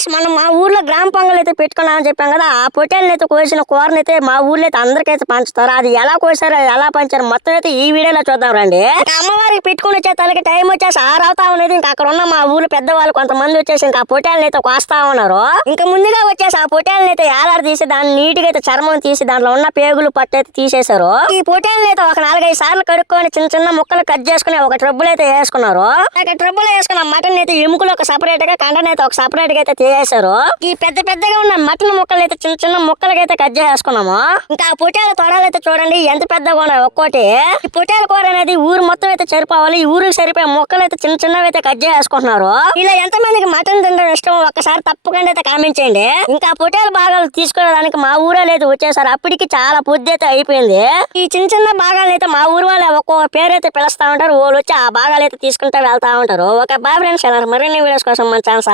Friends మనం మా ఊర్లో గ్రామ పొంగల్ అయితే పెట్టుకున్నామని చెప్పాం కదా ఆ పొట్టేళ్ళని అయితే కోసిన కూరని అయితే మా ఊర్లో అయితే అందరికైతే పంచుతారు. అది ఎలా కోసారు అది ఎలా పంచారు మొత్తం అయితే ఈ వీడియోలో చూద్దాం రండి. అమ్మవారికి పెట్టుకుని వచ్చే తలకి టైం వచ్చేసి ఆరవుతా ఉన్నది. ఇంకా అక్కడ ఉన్న మా ఊర్లో పెద్దవాళ్ళు కొంతమంది వచ్చేసి ఇంకా ఆ పొట్టేళ్ళని అయితే కోస్తా ఉన్నారు. ఇంకా ముందుగా వచ్చేసి ఆ పొట్టేళ్ళని అయితే ఏలాడ తీసి దాన్ని నీట్గా అయితే చర్మం తీసి దాంట్లో ఉన్న పేగులు పట్టు అయితే తీసేశారు. ఈ పొట్టేళ్ళని అయితే ఒక నాలుగైదు సార్లు కడుక్కొని చిన్న చిన్న ముక్కలు కట్ చేసుకుని ఒక ట్రబ్బులు అయితే వేసుకున్నారు. ఒక ట్రబ్బులు వేసుకున్న మటన్ అయితే ఎముకలు ఒక సపరేట్గా కండనైతే ఒక సపరేట్గా అయితే చేశారు? ఈ పెద్ద పెద్దగా ఉన్న మటన్ ముక్కలు అయితే చిన్న చిన్న ముక్కలకైతే కట్ చేసుకున్నాము ఇంకా ఆ తొడాలైతే చూడండి ఎంత పెద్దగా ఉన్నాయి ఒక్కోటి. ఈ పొట్టేల కూర అనేది ఊరు మొత్తం అయితే సరిపోవాలి ఈ ఊరికి సరిపోయే ముక్కలు అయితే చిన్న చిన్నవి అయితే కట్ చేసుకుంటున్నారు ఇలా ఎంత మందికి మటన్ తినడం ఇష్టం ఒక్కసారి తప్పకుండా అయితే కామెంట్ చేయండి. ఇంకా ఆ భాగాలు తీసుకోవడానికి మా ఊరే అయితే వచ్చేసారు. అప్పటికి చాలా పొద్దు అయితే అయిపోయింది. ఈ చిన్న చిన్న భాగాలు అయితే మా ఊరు వాళ్ళు ఒక్కో పేరు అయితే పిలుస్తా ఉంటారు. వాళ్ళు వచ్చి ఆ భాగాలు అయితే తీసుకుంటూ వెళ్తా ఉంటారు. ఒక బాయ్ ఫ్రెండ్స్ మరిన్ని వీడియోస్ కోసం మన ఛానల్